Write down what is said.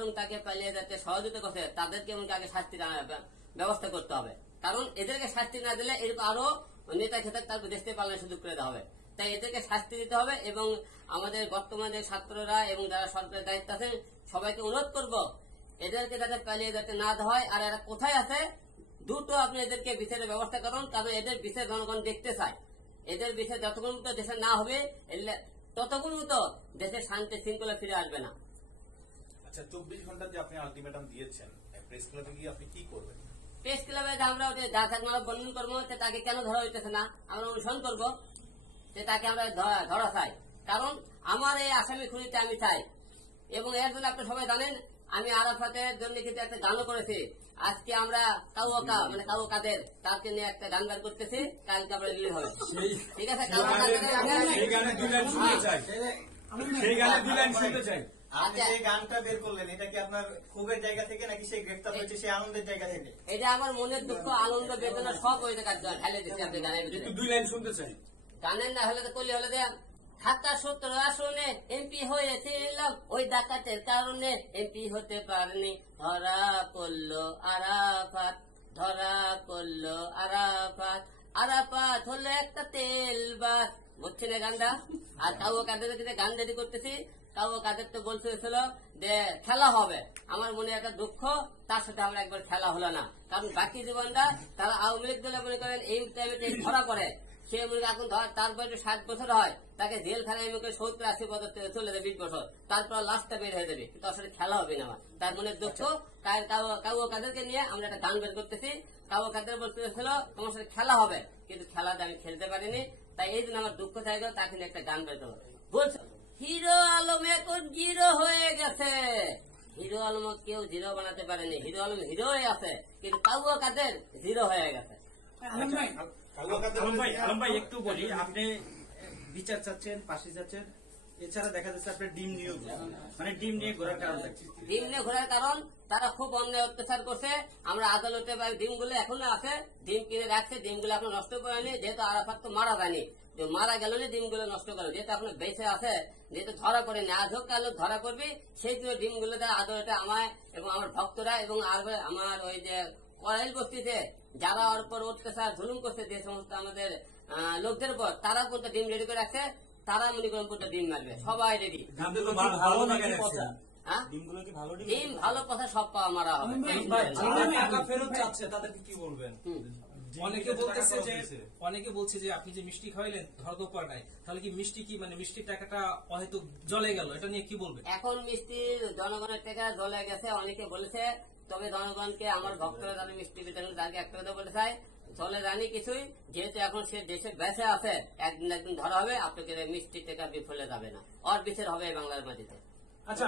প্রশাসন তাকে পালিয়ে যেতে সহযোগিতা করছে তাদেরকে এমনকি আগে শাস্তির ব্যবস্থা করতে হবে। কারণ এদেরকে শাস্তি না দিলে এরকম আরো নেতা খেতে তার দেশ থেকে পালানোর সুযোগ করে দেওয়া হবে। তাই এদেরকে শাস্তি দিতে হবে এবং আমাদের বর্তমানে ছাত্ররা এবং যারা সরকারের দায়িত্ব আছেন সবাইকে অনুরোধ করব এদেরকে যাতে পালিয়ে যেতে না দেওয়া হয়। আর এরা কোথায় আছে দ্রুত আপনি এদেরকে বিচারের ব্যবস্থা করুন, কারণ এদের বিচার জনগণ দেখতে চায়। এদের বিচার যতক্ষণ মতো দেশে না হবে ততক্ষণ মতো দেশের শান্তি শৃঙ্খলা ফিরে আসবে না। আচ্ছা, 24 ঘন্টা যে আপনি আলটিমেটাম দিয়েছেন, প্রেস ক্লাবে গিয়ে আপনি কি করবেন? প্রেস ক্লাবে আমরা যা থাকবে বর্ণন করবো তাকে কেন ধরা হইতেছে না আমরা অনুসরণ করবো, তাকে আমরা ধরা চাই। কারণ আমার এই আসামি খুনিতে আমি চাই এবং এর জন্য আপনি সবাই জানেন আমি আরাফাতের জন্য কিন্তু একটা গানও করেছি। আজকে আমরা কাউ কাদের তাকে নিয়ে একটা গান বের করতেছি, কালকে আমরা রিলিজ হবে। ঠিক আছে, আপনি যে গানটা বের করলেন এটা কি আপনার ক্ষোভের জায়গা থেকে নাকি সেই গ্রেফতার হয়েছে সেই আনন্দের জায়গা থেকে? এটা আমার মনের দুঃখ, আনন্দ, বেদনা সব ওই জায়গায় ঢেলে দিচ্ছি আপনি গানের ভিতরে। 2 লাইন শুনতে চাই। গানের না হলে তো কলি হলে দেন ৭৭ আসনে এমপি হয়েছিলাম, ওই ডাকাতের কারণে এমপি হতে পারেনি। ধরা পড়লো আরাফাত, ধরা পড়লো আরাফাত, আরাফাত হলো একটা তেল বাস। বুঝছি না গানটা? আর কাউ কাদের গান রেডি করতেছি, কাউ কাদের তো বলতেছিল যে খেলা হবে। আমার মনে একটা দুঃখ, তার সাথে আমরা একবার খেলা হলো না। কারণ বাকি জীবনটা তারা আওয়ামী লীগ দলে মনে করেন এই টাইমে ধরা পড়ে, সে মনে এখন তার বয়সে 60 বছর হয়, তাকে জেলখানায় এমনি 70-80 বছর চলে যাবে, 20 বছর, তারপর লাস্টটা বের হয়ে যাবে, কিন্তু আসলে খেলা হবে না। তার মনে দুঃখ, কাউ কাদেরকে নিয়ে আমরা একটা গান বের করতেছি। কাউ কাদের বলতেছিল তোমার সাথে খেলা হবে, কিন্তু খেলাতে আমি খেলতে পারিনি, তাই এই জন্য আমার দুঃখ চাই গেল, তাকে নিয়ে একটা গান বের করবো বলছে। হিরো আলম এখন জিরো হয়ে গেছে। হিরো আলম কেউ জিরো বানাতে পারেনি, হিরো আলম হিরোই আছে, কিন্তু কাউ কাদের জিরো হয়ে গেছে। আলম ভাই একটু বলি, আপনি বিচার চাচ্ছেন, ফাঁসি চাচ্ছেন, এছাড়া দেখা যাচ্ছে আপনার ডিম নিয়ে ঘোরার কারণ থাকছে। ডিম নিয়ে ঘোরার কারণ তারা খুব অন্যায় অত্যাচার করছে। আমরা আদালতে ডিমগুলো এখনো আছে, ডিম কিনে রাখছে, ডিমগুলো এখন নষ্ট করেনি, যেহেতু আরাফাত তো মারা যায়নি, মারা গেল না ডিমগুলো নষ্ট করে, যেহেতু এখন বেঁচে আছে, যেহেতু ধরা পড়েনি, আজ হোক কাল ধরা করবি, সেই জন্য ডিমগুলো আদালতে আমায় এবং আমার ভক্তরা এবং আমার ওই যে করাইল বস্তিতে যারা ওর উপর অত্যাচার জুলুম করছে, যে সমস্ত আমাদের লোকদের উপর, তারা পর্যন্ত ডিম রেডি করে রাখছে, তারা মনে করেন পর্যন্ত ডিম মারবে, সবাই রেডি। ডিম ভালো কথা সব পাওয়া মারা হবে। ফেরত চাচ্ছে তাদেরকে কি বলবেন? অনেকে বলছে যে আপনি যে মিষ্টি খাওয়াইলেন ধরা পড়া নাই, তাহলে কি মিষ্টি কি মানে মিষ্টির টাকাটা হয়তো জলে গেল, এটা নিয়ে কি বলবেন? এখন মিষ্টি জনগণের টাকা জলে গেছে অনেকে বলেছে, তবে জনগণকে আমার ভক্তরা যারা মিষ্টি বিতরণ তাকে একটা কথা বলতে চাই, জলে জানি কিছুই, যেহেতু এখন সে দেশে বেঁচে আছে, একদিন ধরা হবে, আপনাকে মিষ্টি টাকা বিফলে যাবে না, আর বিচার হবে বাংলার মাটিতে।